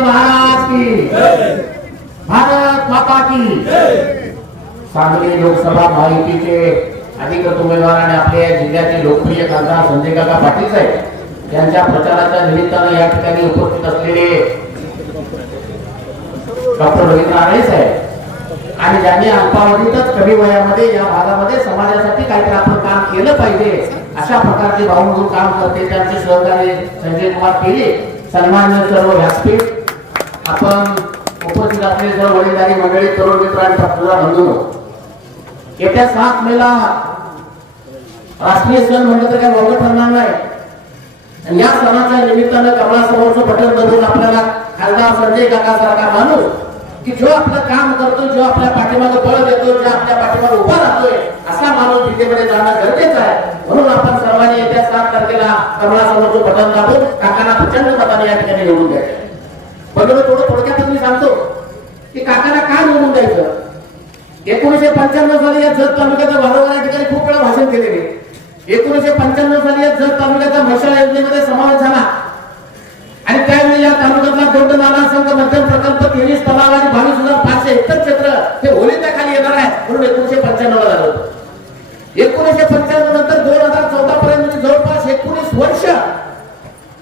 महाराज की। भारत माता की। सांगली लोकसभा माहितीचे अधिकृत उमेदवार आणि आपले लोकप्रिय खासदार संजय काका पाटील साहेब यांच्या प्रचाराच्या निमित्तानं या ठिकाणी उपस्थित असलेले डॉक्टर साहेब आणि ज्यांनी अल्पावधीतच कमी वयामध्ये या भागामध्ये समाजासाठी काहीतरी आपण काम केलं पाहिजे अशा प्रकारचे भाऊंगून काम करते त्यांचे सहकार्य संजय कुमार केले सन्मान्य सर्व व्यासपीठ आपण उपस्थित असलेले सर्व वडील आणि मंडळी तरुण मित्र आणि पत्रकार बंधू येत्या सात मेला राष्ट्रीय सण म्हणलं तर काय वावगं ठरणार नाही. आणि या सणाच्या निमित्तानं कमळासमोरचं बटन दाबून आपल्याला खासदार संजय काका सारखा माणूस की जो आपलं काम करतो जो आपल्या पाठीमागे बळ देतो जो आपल्या पाठीमागे उभा राहतोय असा माणूस जिल्ह्यामध्ये जाणं गरजेचं आहे. म्हणून आपण सर्वांनी येत्या सात तारखेला कमळासमोरचं बटन दाबून काकांना प्रचंड मताने या ठिकाणी निवडून द्यायचं बघा थोडं थोडक्यात मी सांगतो काकाला काय का निवडून द्यायचं? एकोणीशे पंच्याण्णव साली या जत तालुक्याच्या वारंवार या ठिकाणी खूप वेळा भाषण केलेले. एकोणीशे पंच्याण्णव साली या जत तालुक्याचा म्हशाळा योजनेमध्ये समावेश झाला. आणि त्यावेळी या तालुक्यातला दोंड नाला संघ मध्यम प्रकल्प तेवीस तलाव आणि बावीस हजार पाचशे हेक्टर क्षेत्र हे होलीच्या खाली येणार आहे म्हणून एकोणीशे पंच्याण्णव ला झालं एकोणीशे पंच्याण्णव नंतर दोन हजार चौदा पर्यंत म्हणजे जवळपास एकोणीस वर्ष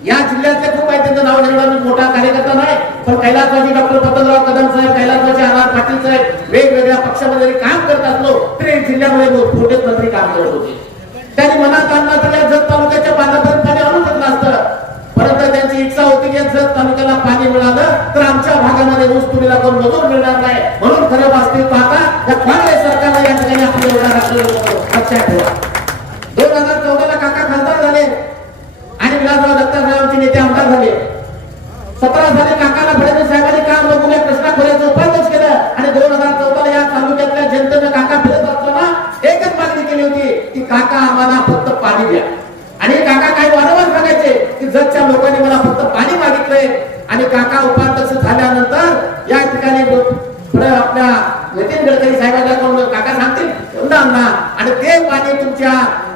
या जिल्ह्यातले खूप काही त्यांचं नाव घेणार मोठा कार्यकर्ता नाही पण कैलासवासी डॉक्टर पतंगराव कदम साहेब कैलासवासी आर पाटील साहेब वेगवेगळ्या पक्षामध्ये जरी काम करत असलो तरी जिल्ह्यामध्ये मोठे मंत्री काम करत होते. त्यांनी मनात आणला तर या जत तालुक्याच्या बांधापर्यंत पाणी आणू शकलं असतं. परंतु त्यांची इच्छा होती की जत तालुक्याला पाणी मिळालं तर आमच्या भागामध्ये ऊस तुरीला कोण मजूर मिळणार नाही. म्हणून खरं वास्तविक पाहता या काँग्रेस सरकारला या ठिकाणी आपलं योगदान असलेलं लक्षात ठेवा दोन हजार चौदा ला काका खासदार झाले आणि विलासराव दत्तात्रयाचे नेते आमदार झाले सतरा साली काकाला फडणवीस साहेबांनी काम बघून या कृष्णा खोऱ्याचं उपाध्यक्ष केलं आणि दोन हजार चौदा या तालुक्यातल्या जनतेनं काका फिरत असताना एकच मागणी केली होती की काका आम्हाला फक्त पाणी द्या आणि काका काही वारंवार सांगायचे की जगच्या लोकांनी मला फक्त पाणी मागितलंय आणि काका उपाध्यक्ष झाल्यानंतर या ठिकाणी पुढे आपल्या नितीन गडकरी साहेबांना कोण काका सांगतील एवढं आणा आणि ते पाणी तुमच्या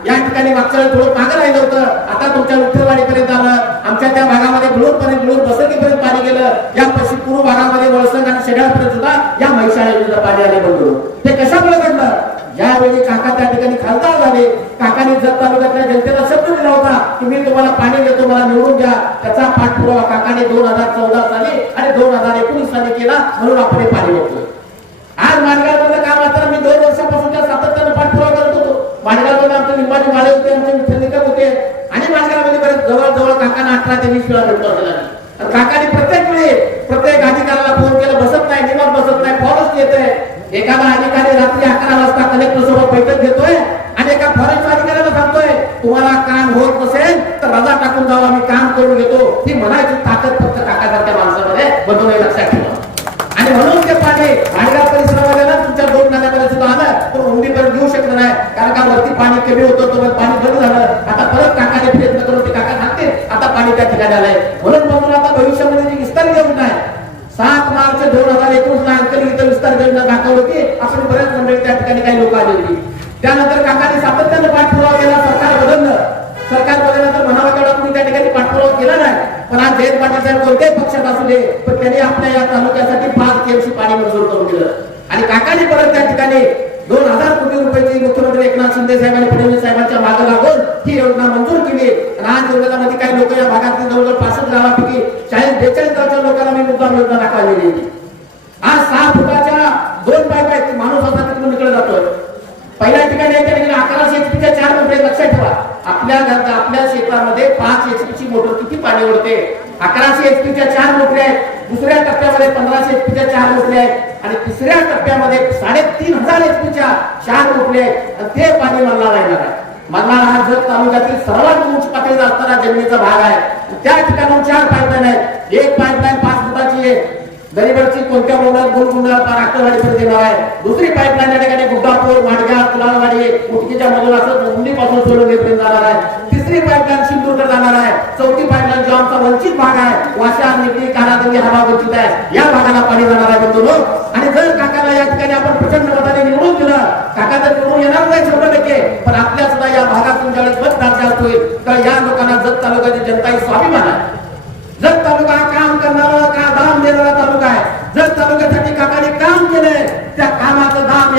या ठिकाणी मागच्या वेळी थोडं मागं राहिलं होतं. आता तुमच्या विठ्ठलवाडीपर्यंत आलं. आमच्या त्या भागामध्ये बुळूरपर्यंत बुळूर बसंतीपर्यंत पाणी गेलं. या पश्चिम पूर्व भागामध्ये वळसंग आणि शेडाळपर्यंत सुद्धा या म्हैसाळ पाणी आले बंधू ते कशामुळे घडलं? ज्यावेळी काका त्या ठिकाणी खासदार झाले. काकाने जत तालुक्यातल्या जनतेला शब्द दिला होता की मी तुम्हाला पाणी देतो मला निवडून द्या. त्याचा पाठपुरावा काकाने दोन हजार चौदा साली आणि दोन हजार एकोणीस साली केला म्हणून आपण हे पाणी बघतोय आज माणगावमधलं काम असताना मी दोन वर्षापासून त्या सातत्यानं पाठपुरावा करत होतो माणगावमध्ये आमचे माले होते आमचे विठ्ठल निकम होते. आणि माझ्यामध्ये बरेच जवळजवळ काकांना अठरा ते वीस वेळा भेटतो असलेला आणि काकाने प्रत्येक वेळी प्रत्येक अधिकाऱ्याला फोन केला बसत नाही निवास बसत नाही फॉरेस्ट आहे. एखादा अधिकारी रात्री अकरा वाजता कलेक्टर सोबत बैठक घेतोय आणि एका फॉरेस्ट अधिकाऱ्याला सांगतोय तुम्हाला काम होत नसेल तर रजा टाकून जाऊ आम्ही काम करून घेतो. ही म्हणायची ताकद फक्त काकासारख्या माणसामध्ये बदलून हे लक्षात ठेवा आणि म्हणून ते पाणी भांडगाव परिसरामध्ये ना तुमच्या दोन नाल्यामध्ये सुद्धा आलं पण उंडीपर्यंत घेऊ शकलं नाही कारण का वरती पाणी कमी होतं तो पाणी बंद झालं. आता परत काकाने प्रयत्न करून ते काका सांगते. आता पाणी त्या ठिकाणी आलंय. म्हणून म्हणून आता भविष्यामध्ये जी विस्तार योजना आहे सात मार्च दोन हजार एकोणीस ला अंतरी इथं विस्तार योजना दाखवली होती. आपण बऱ्याच मंडळी त्या ठिकाणी काही लोक आले होती. त्यानंतर काकाने सातत्यानं पाठपुरावा केला सरकार बदललं. सरकार बदलल्यानंतर म्हणावा तेवढा तुम्ही त्या ठिकाणी पाठपुरावा केला नाही. पण आज जयंत पाटील साहेब कोणत्याही पक्षात असू दे पण त्यांनी आपल्या या तालुक्यासाठी पाच टीएमसी पाणी मंजूर करून दिलं. आणि काकाने परत त्या ठिकाणी दोन हजार कोटी रुपयाची मुख्यमंत्री एकनाथ शिंदे साहेबांनी फडणवीस साहेबांच्या मागे लागून ही योजना मंजूर केली. आणि आज काही लोक या भागातली जवळजवळ पासष्ट गावापैकी चाळीस बेचाळीस गावच्या लोकांना मी मुद्दाम योजना दाखवलेली होती आज सहा फुटाच्या दोन पाईप आहेत माणूस असा तिकडून निकडे जातोय पहिल्या ठिकाणी आहे त्या ठिकाणी अकराशे एचपीच्या चार मोटर लक्षात ठेवा. आपल्या घरात आपल्या क्षेत्रामध्ये पाच एचपीची मोटर किती पाणी ओढते? अकराशे एचपीच्या चार मोटरी आहेत. दुसऱ्या टप्प्यामध्ये पंधराशे एचपीच्या चार मोटरी आहेत. आणि तिसऱ्या टप्प्यामध्ये साडेतीन हजार एचपीच्या चार मोटरी आहेत. ते पाणी मल्हार येणार आहे मल्हार हा जत तालुक्यातील सर्वात उंच पातळीचा असणारा जमिनीचा भाग आहे. त्या ठिकाणून चार पाईपलाईन आहेत. एक पाईपलाईन पाच फुटाची आहे. दरीबडची कोणत्या बोर्डात गुलगुंडा राष्ट्रवाडीपर्यंत देणार आहे? दुसरी पाईपलाईन या ठिकाणी गुड्डापूर माडगा कुलाळवाडी मुटकीच्या मधून असं मुंबईपासून सोडून जाणार आहे. तिसरी पाईपलाईन सिंधुदुर्ग जाणार आहे. चौथी पाईपलाईन जो आमचा वंचित भाग आहे वाशा निगडी कानादंगी हा भाग वंचित आहे. या भागाला पाणी जाणार आहे बंधू आणि जर काकाला या ठिकाणी आपण प्रचंड मताने निवडून दिलं काका तर निवडून येणार नाही शंभर टक्के पण आपल्या सुद्धा या भागातून ज्यावेळेस मत जास्त होईल तर या लोकांना जत तालुक्याची जनता ही स्वाभिमान आहे. जत तालुका काम करणारा का दाम देणारा तालुका आहे? जत तालुक्यासाठी काकाने काम केलंय त्या कामाचं दाम